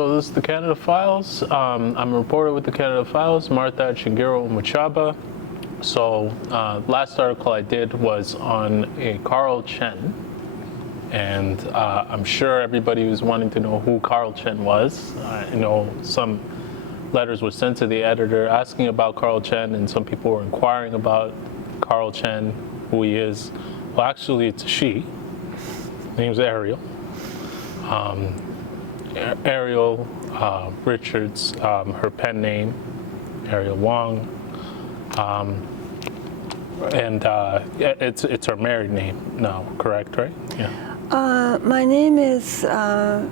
So this is the Canada Files. I'm a reporter with the Canada Files, Marthad Umucyaba. So last article I did was on a Carl Chen, and I'm sure everybody was wanting to know who Carl Chen was. Some letters were sent to the editor asking about Carl Chen, and some people were inquiring about Carl Chen, who he is. Well, actually, it's a she. Her name's Ariel. Ariel Richards, her pen name, Eleanor Wong, and it's her married name now, correct, right? Yeah. My name is, on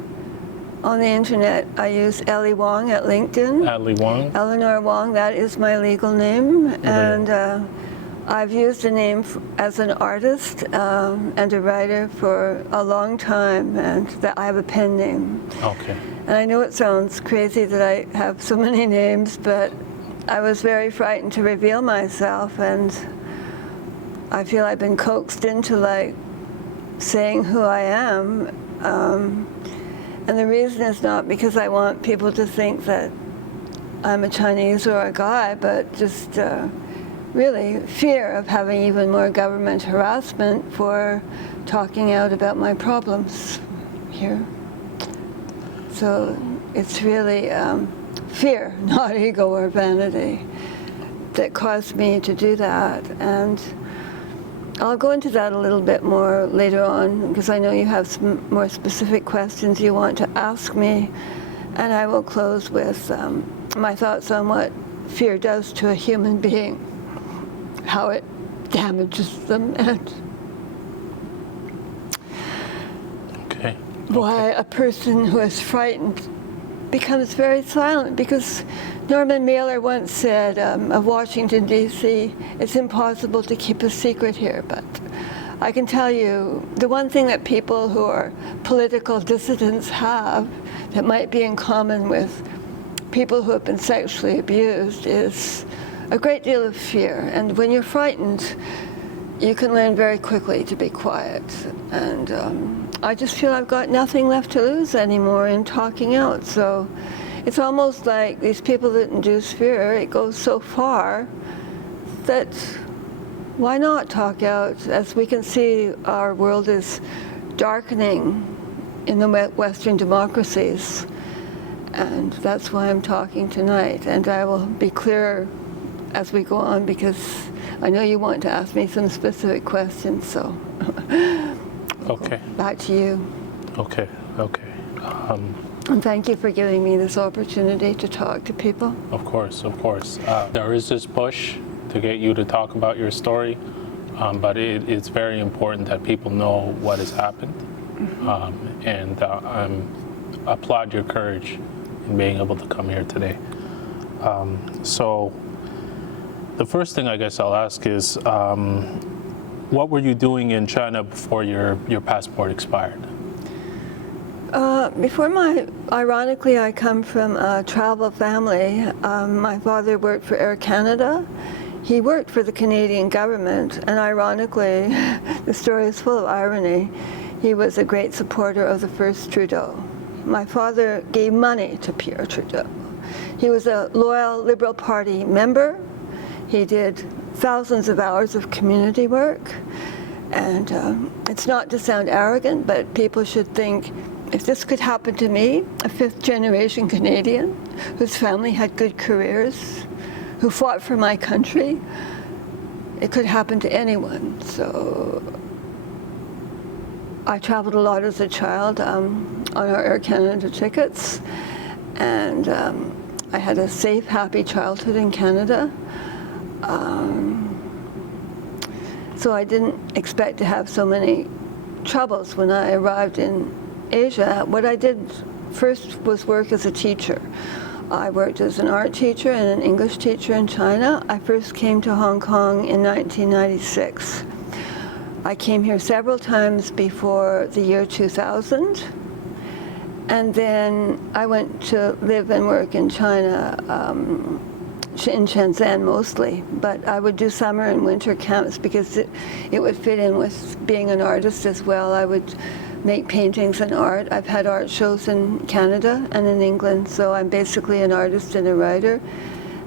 the internet, I use Ellie Wong at LinkedIn. Ellie Wong? Eleanor Wong, that is my legal name. And I've used the name as an artist and a writer for a long time, and that I have a pen name. Okay. And I know it sounds crazy that I have so many names, but I was very frightened to reveal myself, and I feel I've been coaxed into saying who I am. And the reason is not because I want people to think that I'm a Chinese or a guy, but just really fear of having even more government harassment for talking out about my problems here. So it's really fear, not ego or vanity, that caused me to do that. And I'll go into that a little bit more later on, because I know you have some more specific questions you want to ask me. And I will close with my thoughts on what fear does to a human being, how it damages them, and why a person who is frightened becomes very silent. Because Norman Mailer once said of Washington, D.C., it's impossible to keep a secret here, but I can tell you the one thing that people who are political dissidents have that might be in common with people who have been sexually abused is a great deal of fear. And when you're frightened, you can learn very quickly to be quiet. And I just feel I've got nothing left to lose anymore in talking out. So it's almost like these people that induce fear, it goes so far that why not talk out? As we can see, our world is darkening in the Western democracies. And that's why I'm talking tonight. And I will be clearer as we go on, because I know you want to ask me some specific questions, so. Okay. Back to you. Okay. And thank you for giving me this opportunity to talk to people. Of course. There is this push to get you to talk about your story, but it's very important that people know what has happened. Mm-hmm. And I applaud your courage in being able to come here today. So the first thing I guess I'll ask is, what were you doing in China before your passport expired? Ironically, I come from a travel family. My father worked for Air Canada. He worked for the Canadian government, and ironically, the story is full of irony. He was a great supporter of the first Trudeau. My father gave money to Pierre Trudeau. He was a loyal Liberal Party member. He did thousands of hours of community work. And it's not to sound arrogant, but people should think, if this could happen to me, a fifth-generation Canadian whose family had good careers, who fought for my country, it could happen to anyone. So I traveled a lot as a child on our Air Canada tickets, and I had a safe, happy childhood in Canada. So I didn't expect to have so many troubles when I arrived in Asia. What I did first was work as a teacher. I worked as an art teacher and an English teacher in China. I first came to Hong Kong in 1996. I came here several times before the year 2000. And then I went to live and work in China, in Shenzhen mostly, but I would do summer and winter camps because it would fit in with being an artist as well. I would make paintings and art. I've had art shows in Canada and in England, so I'm basically an artist and a writer.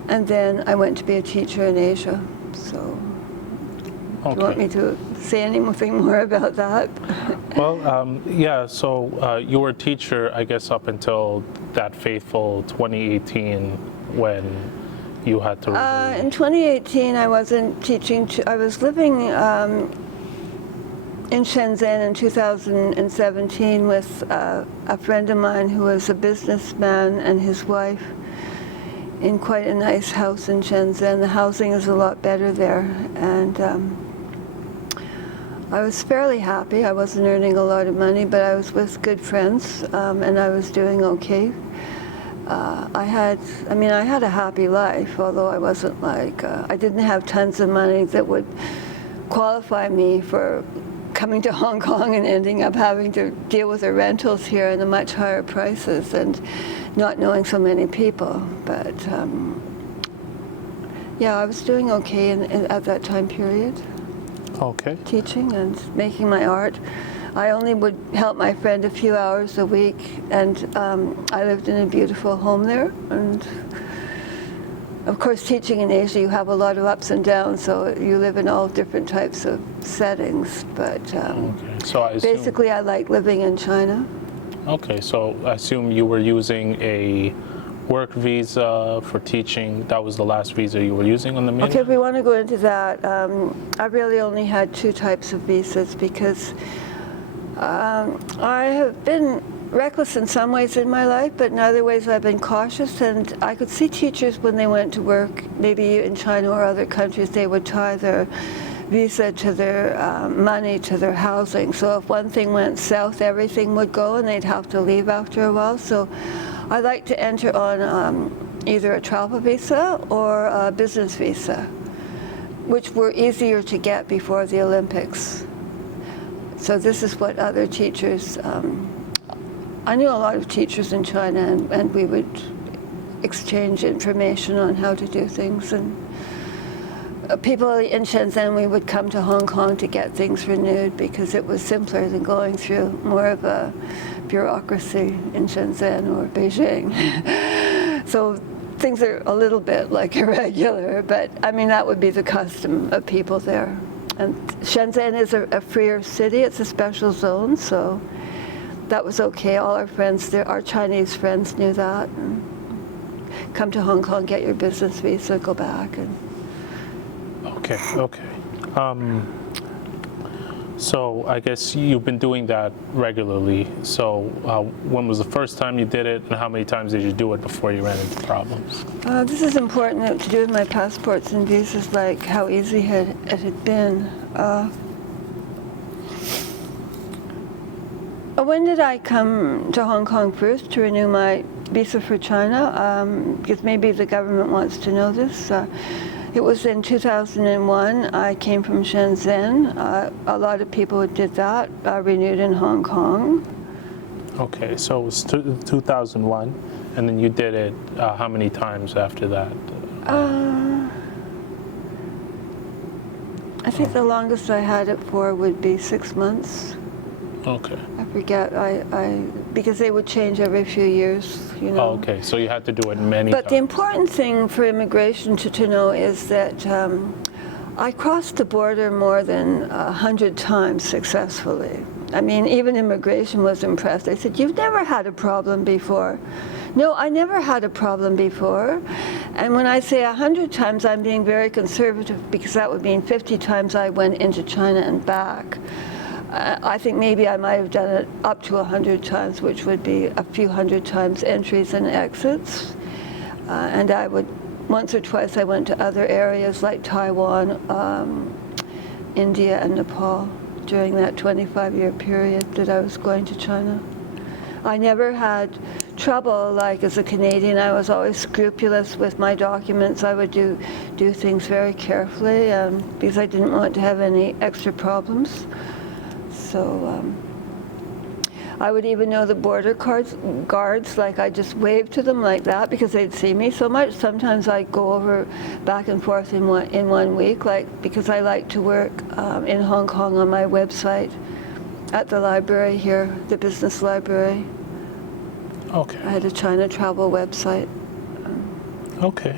And then I went to be a teacher in Asia. So, do you want me to say anything more about that? Well, yeah, so you were a teacher, I guess, up until that fateful 2018 when you had to... In 2018, I wasn't teaching. I was living in Shenzhen in 2017 with a friend of mine who was a businessman and his wife in quite a nice house in Shenzhen. The housing is a lot better there, and I was fairly happy. I wasn't earning a lot of money, but I was with good friends, and I was doing okay. I had a happy life, although I wasn't like, I didn't have tons of money that would qualify me for coming to Hong Kong and ending up having to deal with the rentals here and the much higher prices and not knowing so many people. But yeah, I was doing okay at that time period. Okay. Teaching and making my art. I only would help my friend a few hours a week, and I lived in a beautiful home there. And of course, teaching in Asia, you have a lot of ups and downs, so you live in all different types of settings. But Okay. So I assume, basically, I like living in China. Okay, so I assume you were using a work visa for teaching. That was the last visa you were using on the mainland? Okay, if we want to go into that, I really only had two types of visas because I have been reckless in some ways in my life, but in other ways I've been cautious, and I could see teachers when they went to work, maybe in China or other countries, they would tie their visa to their money, to their housing. So if one thing went south, everything would go and they'd have to leave after a while. So I like to enter on either a travel visa or a business visa, which were easier to get before the Olympics. So this is what other teachers, I knew a lot of teachers in China, and we would exchange information on how to do things. And people in Shenzhen, we would come to Hong Kong to get things renewed because it was simpler than going through more of a bureaucracy in Shenzhen or Beijing. So things are a little bit like irregular, but I mean, that would be the custom of people there. And Shenzhen is a freer city. It's a special zone, so that was okay. All our friends there, our Chinese friends knew that. And come to Hong Kong, get your business visa, go back. And Okay, okay. So I guess you've been doing that regularly. So when was the first time you did it, and how many times did you do it before you ran into problems? this is important to do with my passports and visas, like how easy it had been. When did I come to Hong Kong first to renew my visa for China? Because maybe the government wants to know this. It was in 2001. I came from Shenzhen. A lot of people did that, renewed in Hong Kong. Okay, so it was 2001, and then you did it how many times after that? I think the longest I had it for would be 6 months. Okay. I forget. Because they would change every few years, you know. Oh, okay, so you had to do it many But times. the important thing for immigration to know is that I crossed the border more than 100 times successfully. I mean, even immigration was impressed. They said, "You've never had a problem before." No, I never had a problem before. And when I say 100 times, I'm being very conservative because that would mean 50 times I went into China and back. I think maybe I might have done it up to 100 times, which would be a few hundred times entries and exits. And I would, once or twice I went to other areas like Taiwan, India and Nepal during that 25-year period that I was going to China. I never had trouble, like as a Canadian. I was always scrupulous with my documents. I would do things very carefully because I didn't want to have any extra problems. So I would even know the border guards, like I just waved to them like that because they'd see me so much. Sometimes I'd go over back and forth in one week, like because I like to work in Hong Kong on my website. at the library here, the business library. Okay. I had a China travel website. Okay.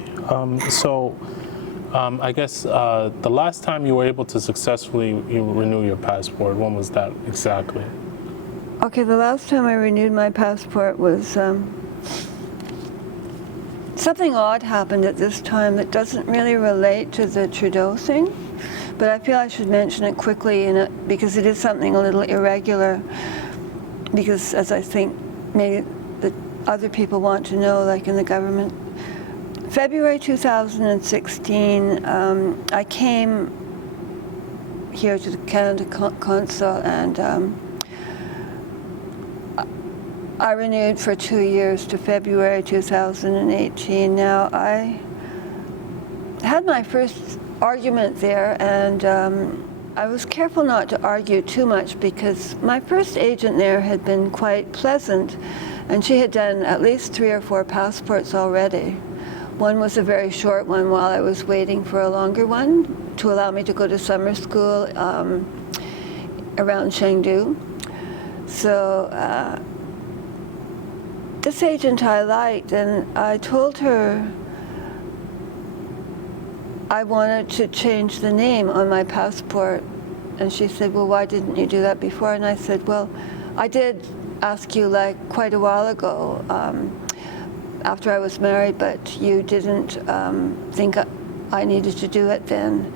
I guess the last time you were able to successfully renew your passport, when was that exactly? Okay, the last time I renewed my passport was something odd happened at this time that doesn't really relate to the Trudeau thing, but I feel I should mention it quickly because it is something a little irregular, because as I think maybe the other people want to know, like in the government. February 2016, I came here to the Canadian Consulate, and I renewed for 2 years to February 2018. Now, I had my first argument there, and I was careful not to argue too much because my first agent there had been quite pleasant, and she had done at least 3 or 4 passports already. One was a very short one while I was waiting for a longer one to allow me to go to summer school around Chengdu. So this agent I liked, and I told her I wanted to change the name on my passport. And she said, well, why didn't you do that before? And I said, well, I did ask you like quite a while ago, after I was married, but you didn't think I needed to do it then.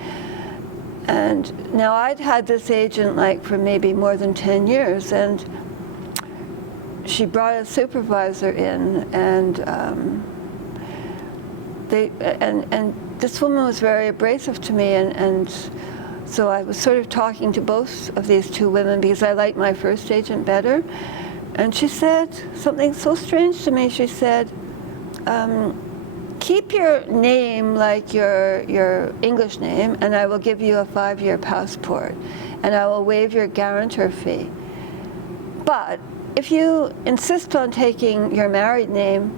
And now I'd had this agent like for maybe more than 10 years, and she brought a supervisor in, and this woman was very abrasive to me, and so I was sort of talking to both of these 2 women because I liked my first agent better. And she said something so strange to me. She said, keep your name like your English name, and I will give you a 5-year passport, and I will waive your guarantor fee. But if you insist on taking your married name,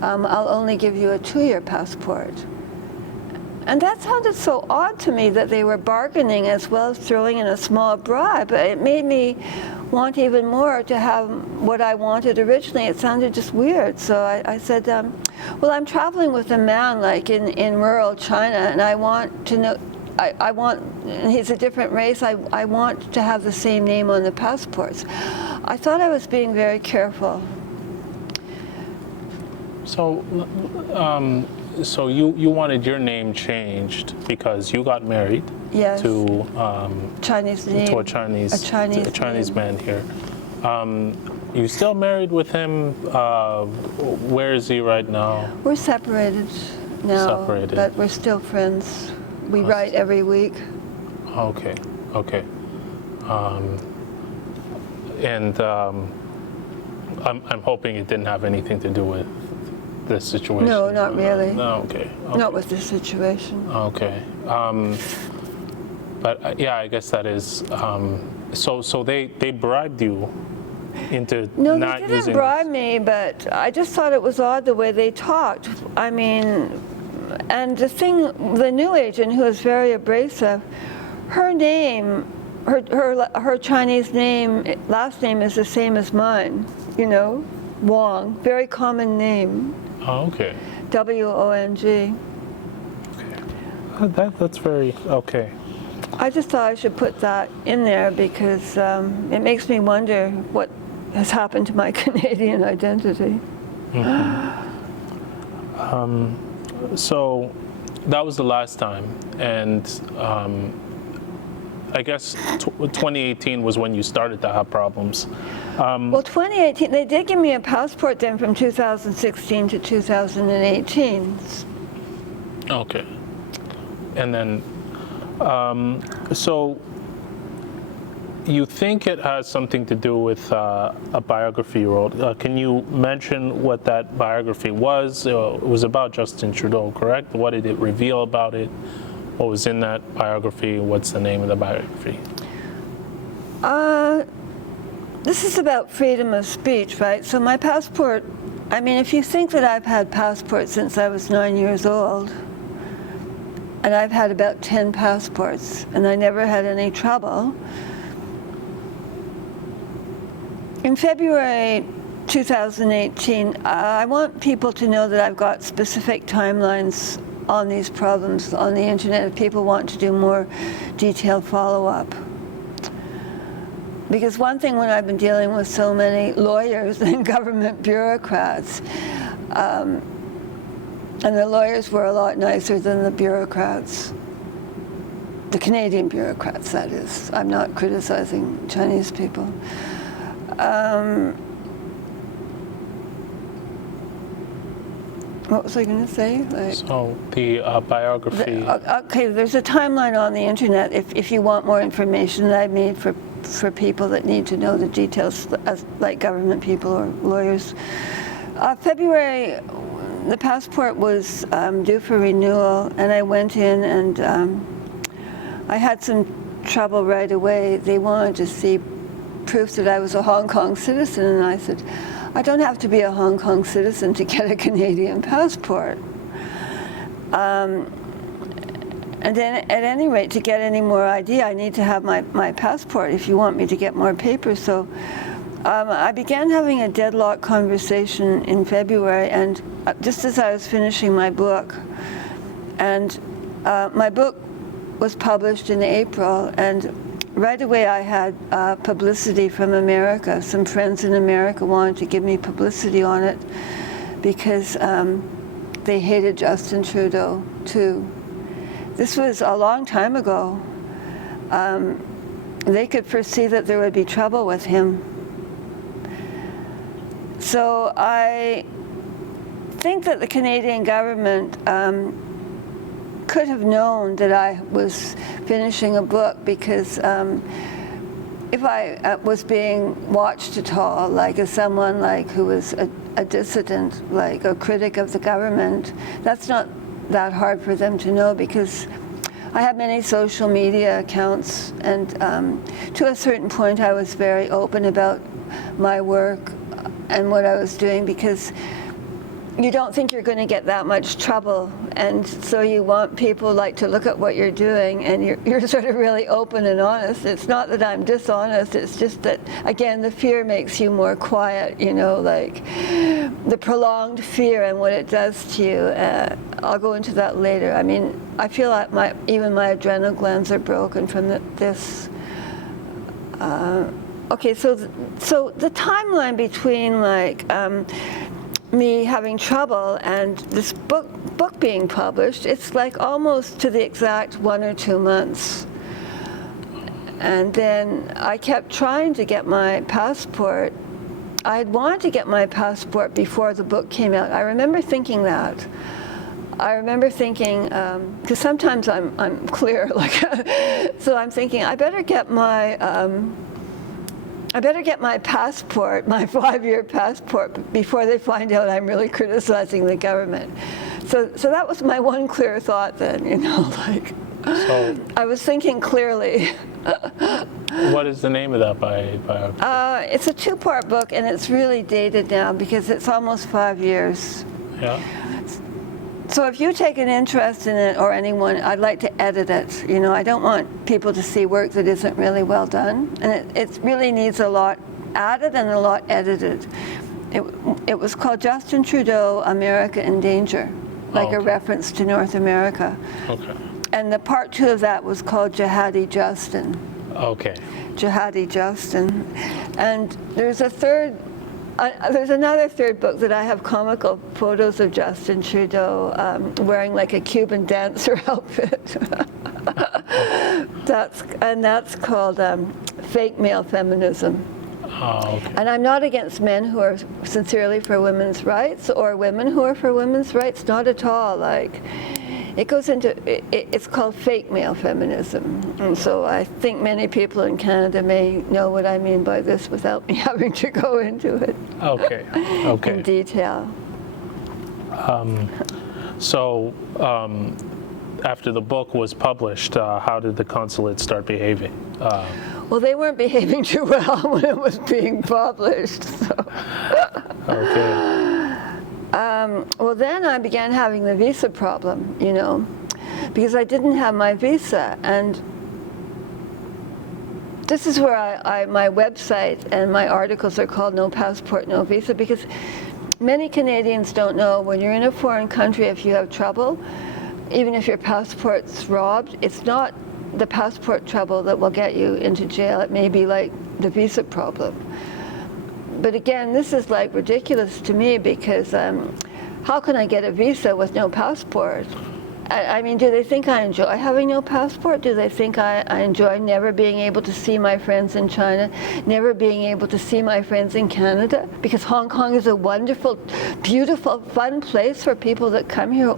I'll only give you a 2-year passport. And that sounded so odd to me that they were bargaining as well as throwing in a small bribe. It made me want even more to have what I wanted originally. It sounded just weird. So I said, well, I'm traveling with a man like in rural China, and I want to know, and he's a different race, I want to have the same name on the passports. I thought I was being very careful. So you wanted your name changed because you got married Yes. to Chinese name. to a Chinese man here. You still married with him? Where is he right now? We're separated now, Separated. but we're still friends. We write every week. Okay. I'm hoping it didn't have anything to do with this situation. No, not really. No, okay. Not with this situation. Okay. But yeah, I guess that is. So they bribed you into No, not they didn't using bribe me, but I just thought it was odd the way they talked. I mean, and the new agent, who is very abrasive, her name, her Chinese name, last name is the same as mine, Wong, very common name. Oh, okay. W-O-N-G. Okay. That's very okay. I just thought I should put that in there because it makes me wonder what has happened to my Canadian identity. So that was the last time, and I guess 2018 was when you started to have problems. Well, 2018, they did give me a passport then from 2016 to 2018. Okay. And then, so you think it has something to do with a biography you wrote. Can you mention what that biography was? It was about Justin Trudeau, correct? What did it reveal about it? What was in that biography? What's the name of the biography? This is about freedom of speech, right? So my passport, I mean, if you think that I've had passports since I was 9 years old, and I've had about 10 passports, and I never had any trouble, In February 2018, I want people to know that I've got specific timelines on these problems on the internet if people want to do more detailed follow-up. Because one thing when I've been dealing with so many lawyers and government bureaucrats, and the lawyers were a lot nicer than the bureaucrats, the Canadian bureaucrats, that is. I'm not criticizing Chinese people. What was I going to say? So the biography. Okay, there's a timeline on the internet if you want more information that I made for people that need to know the details, like government people or lawyers. February, the passport was due for renewal, and I went in and I had some trouble right away. They wanted to see proof that I was a Hong Kong citizen, and I said, I don't have to be a Hong Kong citizen to get a Canadian passport. And then, at any rate, to get any more ID, I need to have my passport if you want me to get more papers. So I began having a deadlock conversation in February, and just as I was finishing my book. And my book was published in April, and right away I had publicity from America. Some friends in America wanted to give me publicity on it because they hated Justin Trudeau too. This was a long time ago. They could foresee that there would be trouble with him. So I think that the Canadian government could have known that I was finishing a book, because if I was being watched at all, like as someone like who was a dissident, like a critic of the government, that's not that hard for them to know, because I have many social media accounts, and to a certain point I was very open about my work and what I was doing, because you don't think you're going to get that much trouble, and so you want people like to look at what you're doing, and you're sort of really open and honest. It's not that I'm dishonest, it's just that, again, the fear makes you more quiet, you know, like the prolonged fear and what it does to you. I'll go into that later. I mean, I feel like even my adrenal glands are broken from this. Okay, so the timeline between like me having trouble and this book being published, it's like almost to the exact 1 or 2 months. And then I kept trying to get my passport. I had wanted to get my passport before the book came out. I remember thinking that. I remember thinking, because sometimes I'm clear, like, so I'm thinking I better get my passport, my 5-year passport, before they find out I'm really criticizing the government. So that was my one clear thought then, you know, like, so, I was thinking clearly. What is the name of that biography? It's a 2-part book, and it's really dated now because it's almost 5 years. Yeah. So if you take an interest in it, or anyone, I'd like to edit it. You know, I don't want people to see work that isn't really well done, and it really needs a lot added and a lot edited. It was called Justin Trudeau, America in Danger, like a reference to North America. Okay. And the part 2 of that was called Jihadi Justin. Okay. Jihadi Justin. And there's another 3rd book that I have comical photos of Justin Trudeau wearing like a Cuban dancer outfit. That's called Fake Male Feminism. Oh, okay. And I'm not against men who are sincerely for women's rights or women who are for women's rights, not at all. Like, it goes into, it's called fake male feminism. And so I think many people in Canada may know what I mean by this without me having to go into it. Okay. In detail. After the book was published, how did the consulate start behaving? Well, they weren't behaving too well when it was being published. So. Okay. Well, then I began having the visa problem, you know, because I didn't have my visa, and this is where my website and my articles are called No Passport, No Visa, because many Canadians don't know when you're in a foreign country, if you have trouble, even if your passport's robbed, it's not the passport trouble that will get you into jail. It may be like the visa problem. But again, this is like ridiculous to me because how can I get a visa with no passport? I mean, do they think I enjoy having no passport? Do they think I enjoy never being able to see my friends in China, never being able to see my friends in Canada? Because Hong Kong is a wonderful, beautiful, fun place for people that come here.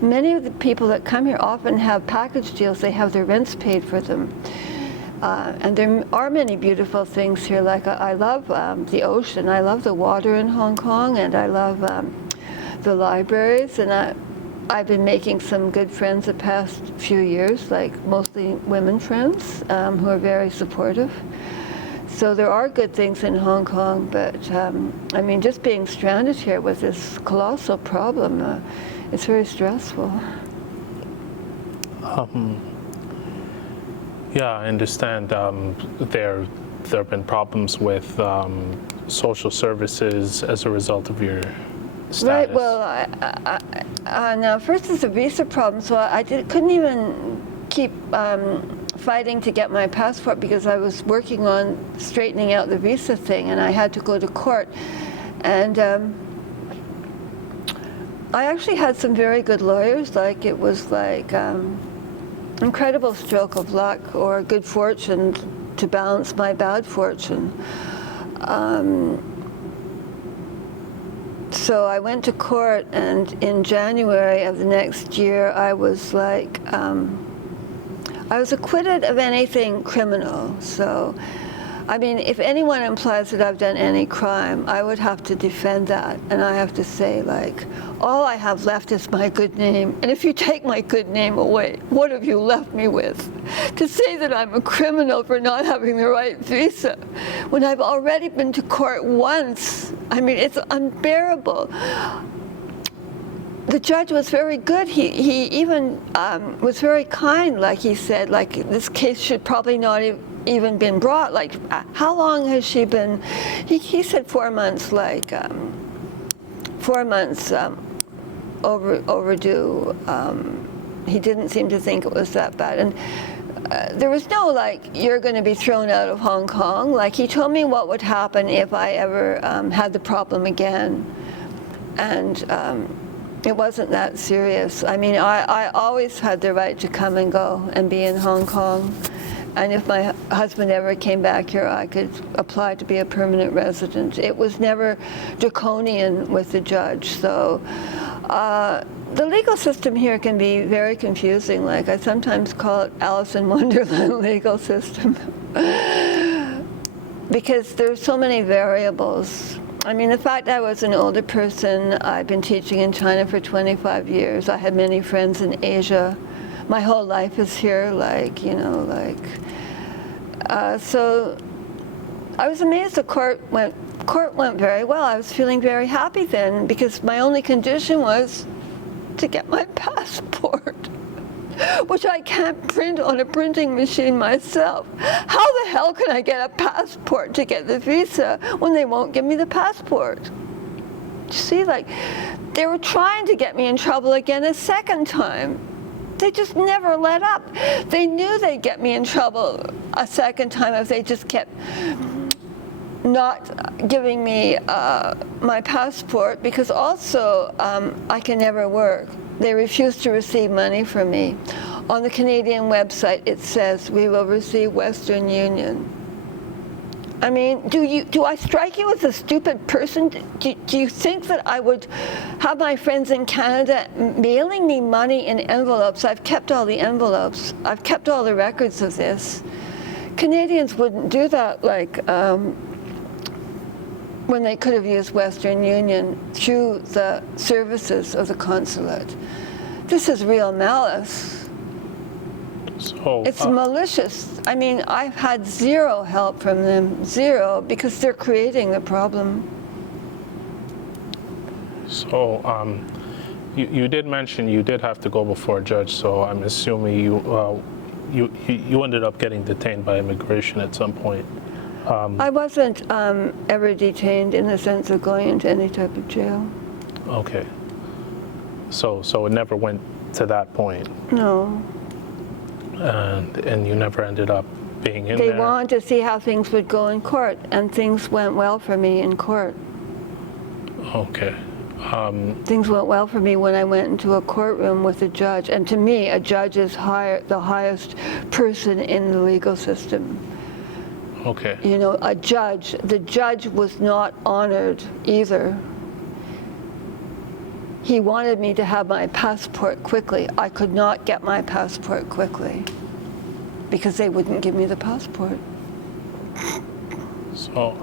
Many of the people that come here often have package deals. They have their rents paid for them. And there are many beautiful things here. Like I love the ocean. I love the water in Hong Kong, and I love the libraries. And I've been making some good friends the past few years, like mostly women friends who are very supportive. So there are good things in Hong Kong, but I mean, just being stranded here with this colossal problem, it's very stressful. Yeah, I understand there have been problems with social services as a result of your status. Right, well, now first it's a visa problem, so I couldn't even keep fighting to get my passport because I was working on straightening out the visa thing, and I had to go to court. And I actually had some very good lawyers. Like, it was like incredible stroke of luck or good fortune to balance my bad fortune. So I went to court, and in January of the next year, I was like, I was acquitted of anything criminal. So, I mean, if anyone implies that I've done any crime, I would have to defend that. And I have to say, like, all I have left is my good name. And if you take my good name away, what have you left me with? To say that I'm a criminal for not having the right visa, when I've already been to court once, I mean, it's unbearable. The judge was very good. He even was very kind. Like, he said, like, this case should probably not even been brought. Like, how long has she been? He said 4 months, like 4 months overdue. He didn't seem to think it was that bad. And there was no, like, you're going to be thrown out of Hong Kong. Like, he told me what would happen if I ever had the problem again. And it wasn't that serious. I mean, I always had the right to come and go and be in Hong Kong. And if my husband ever came back here, I could apply to be a permanent resident. It was never draconian with the judge. So the legal system here can be very confusing. Like, I sometimes call it Alice in Wonderland legal system because there's so many variables. I mean, the fact I was an older person, I've been teaching in China for 25 years. I had many friends in Asia. My whole life is here, like, you know, like, so I was amazed the court went very well. I was feeling very happy then because my only condition was to get my passport, which I can't print on a printing machine myself. How the hell can I get a passport to get the visa when they won't give me the passport? You see, like, they were trying to get me in trouble again a second time. They just never let up. They knew they'd get me in trouble a second time if they just kept not giving me my passport, because also I can never work. They refuse to receive money from me. On the Canadian website, it says we will receive Western Union. I mean, do I strike you as a stupid person? Do you think that I would have my friends in Canada mailing me money in envelopes? I've kept all the envelopes. I've kept all the records of this. Canadians wouldn't do that, like, when they could have used Western Union through the services of the consulate. This is real malice. So, it's malicious. I mean, I've had zero help from them, zero, because they're creating the problem. So, you did mention you did have to go before a judge, so I'm assuming you you ended up getting detained by immigration at some point. I wasn't ever detained in the sense of going into any type of jail. Okay. So it never went to that point. No. And you never ended up being in They there. wanted to see how things would go in court, and things went well for me in court. Okay. Things went well for me when I went into a courtroom with a judge, and to me, a judge is the highest person in the legal system. Okay. You know, the judge was not honored either. He wanted me to have my passport quickly. I could not get my passport quickly because they wouldn't give me the passport. So,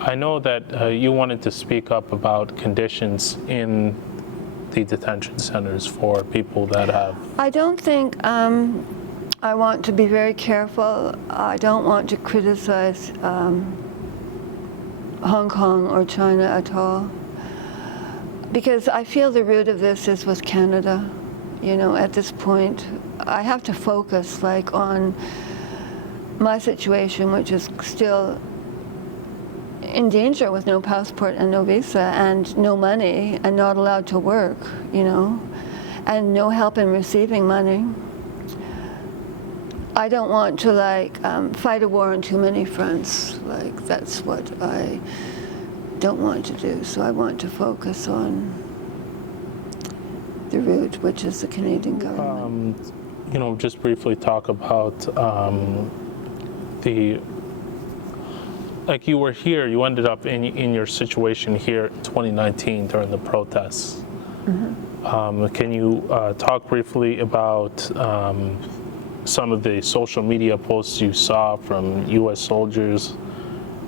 I know that you wanted to speak up about conditions in the detention centers for people that have... I don't think, I want to be very careful. I don't want to criticize Hong Kong or China at all, because I feel the root of this is with Canada. You know, at this point, I have to focus like on my situation, which is still in danger with no passport and no visa and no money and not allowed to work, you know, and no help in receiving money. I don't want to like fight a war on too many fronts. Like that's what I don't want to do. So I want to focus on the root, which is the Canadian government. You know, just briefly talk about like you were here, you ended up in your situation here in 2019 during the protests. Mm-hmm. Can you talk briefly about some of the social media posts you saw from U.S. soldiers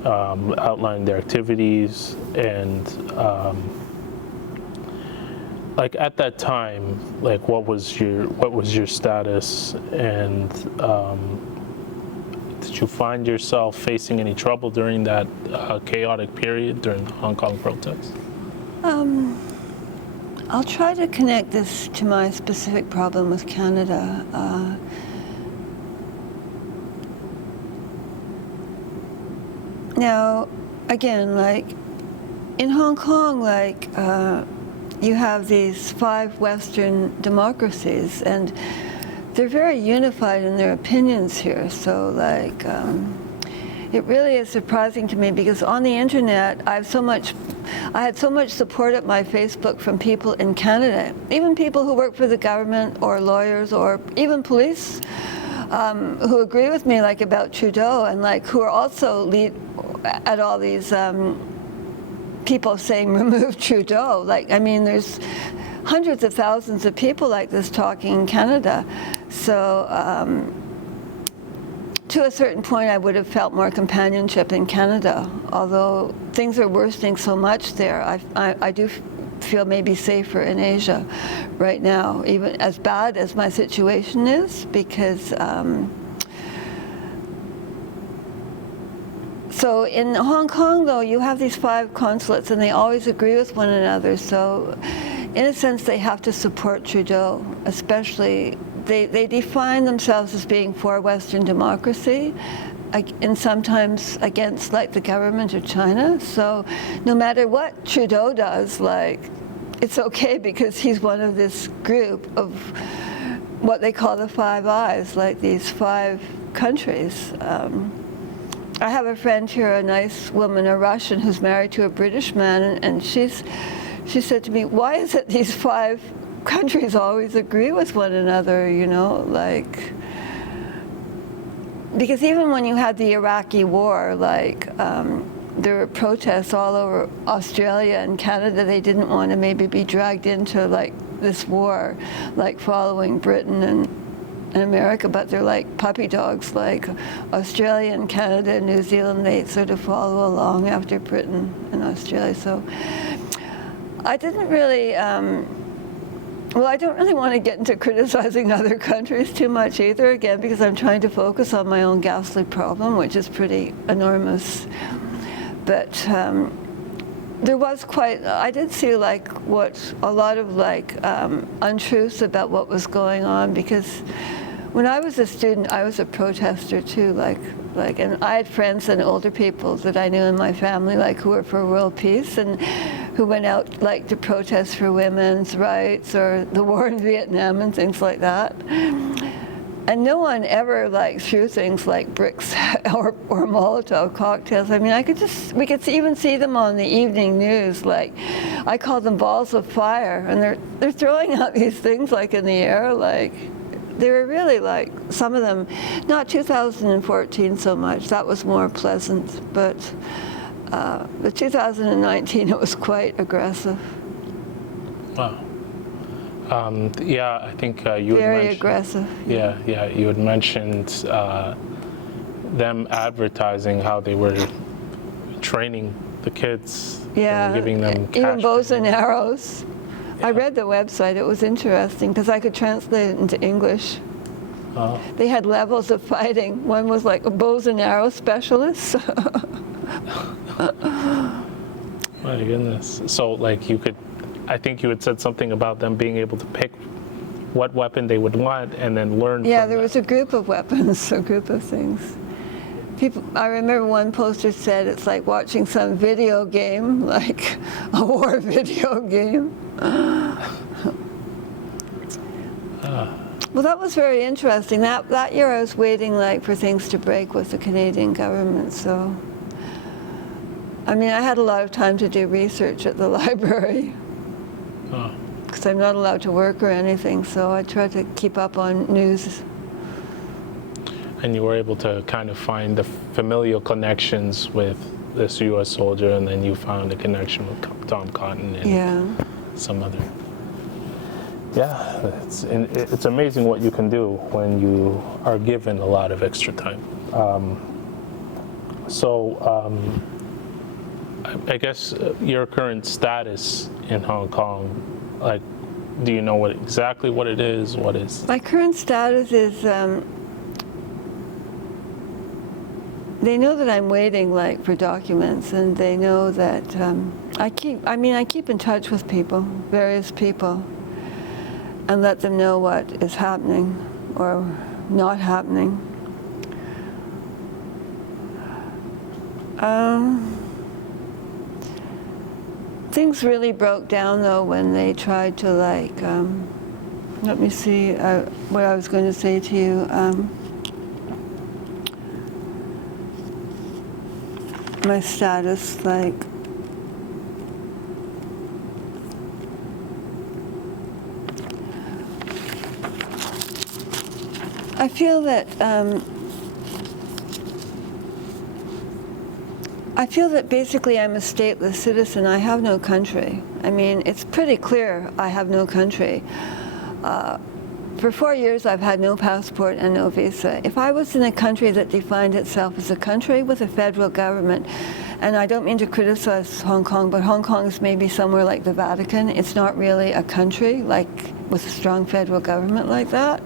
outlining their activities and like at that time, like what was your status, and did you find yourself facing any trouble during that chaotic period during the Hong Kong protests? I'll try to connect this to my specific problem with Canada. Now, again, like in Hong Kong, like you have these 5 Western democracies, and they're very unified in their opinions here. So, like, it really is surprising to me because on the internet, I had so much support at my Facebook from people in Canada, even people who work for the government or lawyers or even police. Who agree with me, like about Trudeau, and like who are also lead at all these people saying remove Trudeau. Like, I mean, there's hundreds of thousands of people like this talking in Canada. So to a certain point, I would have felt more companionship in Canada. Although things are worsening so much there, I do feel maybe safer in Asia right now, even as bad as my situation is, because so in Hong Kong, though, you have these 5 consulates and they always agree with one another. So in a sense, they have to support Trudeau, especially they define themselves as being for Western democracy, and sometimes against like the government of China. So no matter what Trudeau does, like it's okay because he's one of this group of what they call the 5 Eyes, like these 5 countries. I have a friend here, a nice woman, a Russian, who's married to a British man, and she said to me, why is it these 5 countries always agree with one another, you know, like, because even when you had the Iraqi war, like, there were protests all over Australia and Canada. They didn't want to maybe be dragged into like this war, like following Britain and America, but they're like puppy dogs, like Australia and Canada and New Zealand, they sort of follow along after Britain and Australia. So I didn't really, well, I don't really want to get into criticizing other countries too much either, again, because I'm trying to focus on my own ghastly problem, which is pretty enormous. But there was I did see like a lot of like untruths about what was going on, because when I was a student, I was a protester too, and I had friends and older people that I knew in my family, like, who were for world peace and who went out like to protest for women's rights or the war in Vietnam and things like that. And no one ever like threw things like bricks or Molotov cocktails. I mean, we could even see them on the evening news. Like, I call them balls of fire, and they're throwing out these things like in the air. Like, they were really like, some of them, not 2014 so much. That was more pleasant, but the 2019 it was quite aggressive. Wow. Yeah, I think you had Very mentioned, aggressive. Yeah, you had mentioned them advertising how they were training the kids. Yeah, giving them even cash bows and payments. arrows. Yeah. I read the website. It was interesting because I could translate it into English. Oh. They had levels of fighting. One was like a bows and arrow specialist. My goodness. So, like, I think you had said something about them being able to pick what weapon they would want and then learn Yeah, from there that. was a group of weapons, a group of things. I remember one poster said it's like watching some video game, like a war video game. Well, that was very interesting. That year I was waiting like for things to break with the Canadian government, so I mean, I had a lot of time to do research at the library because I'm not allowed to work or anything, so I tried to keep up on news. And you were able to kind of find the familial connections with this U.S. soldier, and then you found a connection with Tom Cotton and some other. Yeah, it's amazing what you can do when you are given a lot of extra time. I guess your current status in Hong Kong, like, do you know exactly what it is? What is? My current status is, they know that I'm waiting like for documents, and they know that I keep in touch with people, various people, and let them know what is happening or not happening. Things really broke down though when they tried to like, let me see what I was going to say to you. My status, like, I feel that basically I'm a stateless citizen. I have no country. I mean, it's pretty clear I have no country. For 4 years, I've had no passport and no visa. If I was in a country that defined itself as a country with a federal government, and I don't mean to criticize Hong Kong, but Hong Kong is maybe somewhere like the Vatican. It's not really a country, like with a strong federal government like that.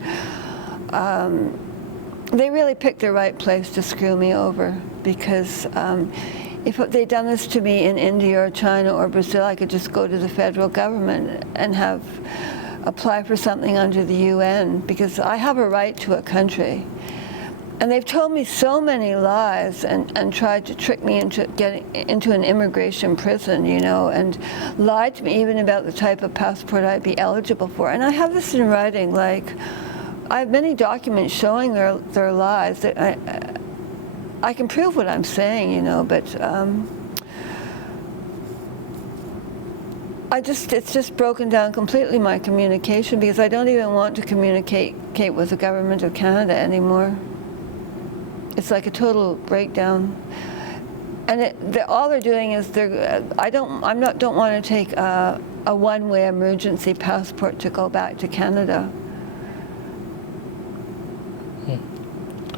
They really picked the right place to screw me over, because if they'd done this to me in India or China or Brazil, I could just go to the federal government and apply for something under the UN, because I have a right to a country. And they've told me so many lies and tried to trick me into getting into an immigration prison, you know, and lied to me even about the type of passport I'd be eligible for. And I have this in writing, like, I have many documents showing their lies. That I can prove what I'm saying, you know, but it's just broken down completely, my communication, because I don't even want to communicate with the government of Canada anymore. It's like a total breakdown, and all they're doing is I don't want to take a one-way emergency passport to go back to Canada.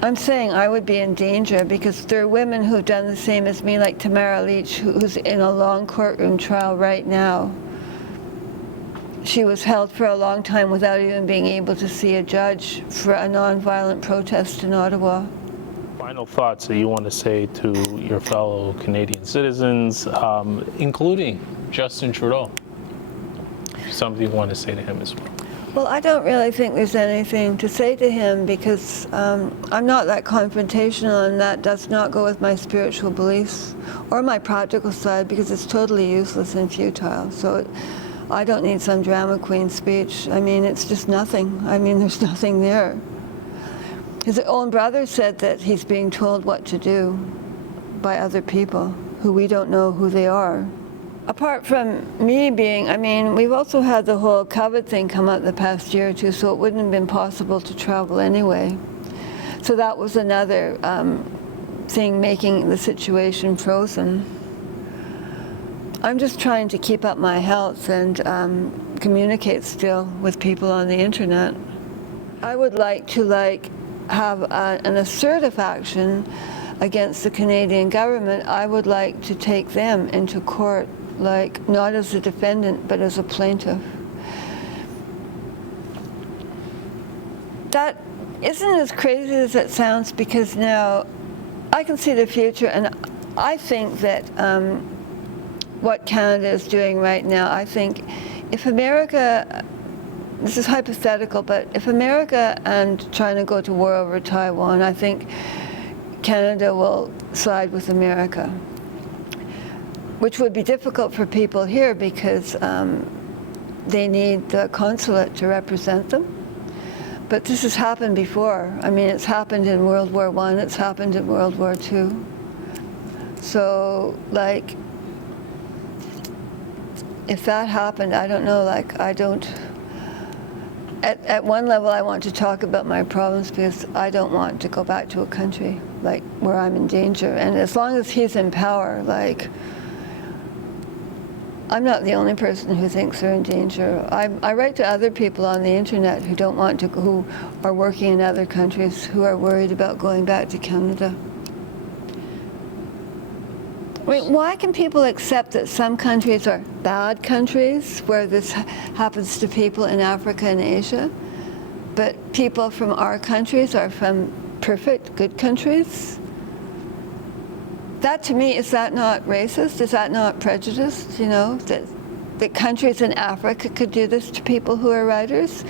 I'm saying I would be in danger because there are women who've done the same as me, like Tamara Leach, who's in a long courtroom trial right now. She was held for a long time without even being able to see a judge for a nonviolent protest in Ottawa. final thoughts that you want to say to your fellow Canadian citizens, including Justin Trudeau? Something you want to say to him as well? Well, I don't really think there's anything to say to him because I'm not that confrontational, and that does not go with my spiritual beliefs or my practical side because it's totally useless and futile. So I don't need some drama queen speech. I mean, it's just nothing. I mean, there's nothing there. His own brother said that he's being told what to do by other people who we don't know who they are. Apart from me being, I mean, we've also had the whole COVID thing come up the past year or two, so it wouldn't have been possible to travel anyway. So that was another thing making the situation frozen. I'm just trying to keep up my health and communicate still with people on the internet. I would like to have an assertive action against the Canadian government. I would like to take them into court, not as a defendant, but as a plaintiff. That isn't as crazy as it sounds because now I can see the future, and I think that what Canada is doing right now, I think if America, this is hypothetical, but if America and China go to war over Taiwan, I think Canada will side with America, which would be difficult for people here because they need the consulate to represent them. But this has happened before. I mean, it's happened in World War I, it's happened in World War II. So, if that happened, I don't know, at one level I want to talk about my problems because I don't want to go back to a country where I'm in danger. And as long as he's in power, I'm not the only person who thinks they're in danger. I write to other people on the internet who don't want to, who are working in other countries, who are worried about going back to Canada. I mean, why can people accept that some countries are bad countries, where this happens to people in Africa and Asia, but people from our countries are from perfect, good countries? That, to me, is that not racist? Is that not prejudiced? You know, that countries in Africa could do this to people who are writers?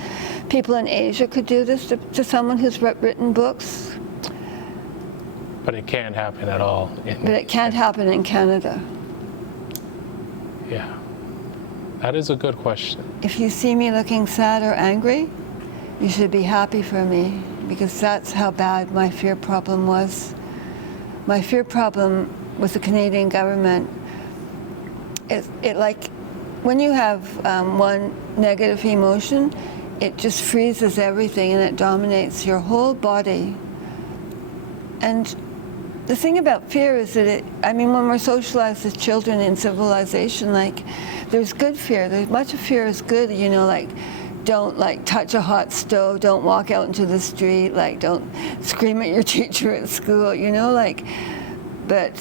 People in Asia could do this to someone who's written books? But it can't happen at all. But it can't happen in Canada. Yeah. That is a good question. If you see me looking sad or angry, you should be happy for me, because that's how bad my fear problem was. My fear problem with the Canadian government is when you have one negative emotion, it just freezes everything and it dominates your whole body. And the thing about fear is that when we're socialized as children in civilization, there's good fear. There's much of fear is good, don't touch a hot stove, don't walk out into the street, don't scream at your teacher at school, but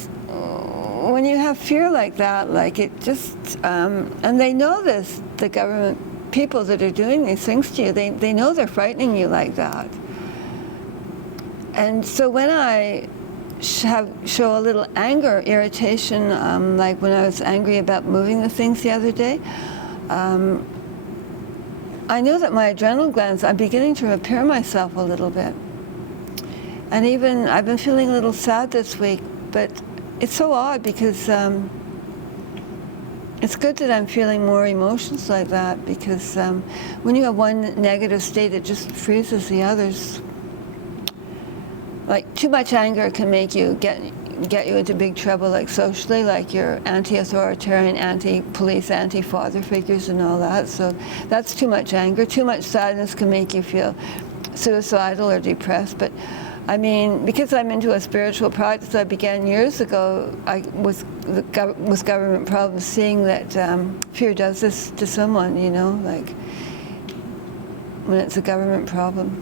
when you have fear like that, it just, and they know this, the government people that are doing these things to you, they know they're frightening you like that. And so when I show a little anger, irritation, like when I was angry about moving the things the other day, I know that my adrenal glands, I'm beginning to repair myself a little bit. And even, I've been feeling a little sad this week, but it's so odd because it's good that I'm feeling more emotions like that, because when you have one negative state, it just freezes the others. Too much anger can make you get you into big trouble, socially, you're anti-authoritarian, anti-police, anti-father figures and all that. So that's too much anger. Too much sadness can make you feel suicidal or depressed. But because I'm into a spiritual practice I began years ago, with government problems, seeing that fear does this to someone, when it's a government problem.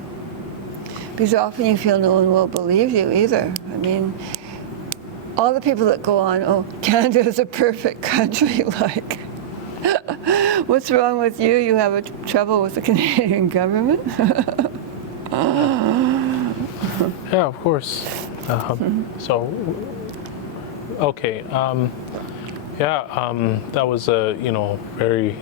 Because often you feel no one will believe you either. All the people that go on, oh, Canada is a perfect country, what's wrong with you? You have trouble with the Canadian government? Yeah, of course. So, okay, that was a very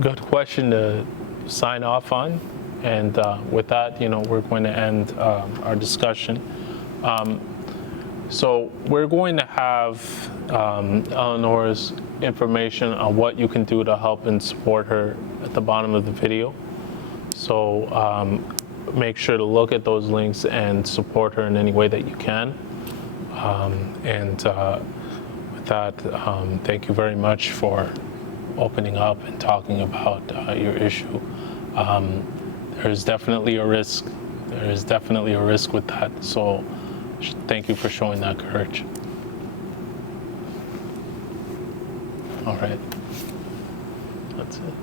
good question to sign off on, and with that, we're going to end our discussion. So we're going to have Eleanor's information on what you can do to help and support her at the bottom of the video. So make sure to look at those links and support her in any way that you can. And with that, thank you very much for opening up and talking about your issue. There is definitely a risk. There is definitely a risk with that. So thank you for showing that courage. All right. That's it.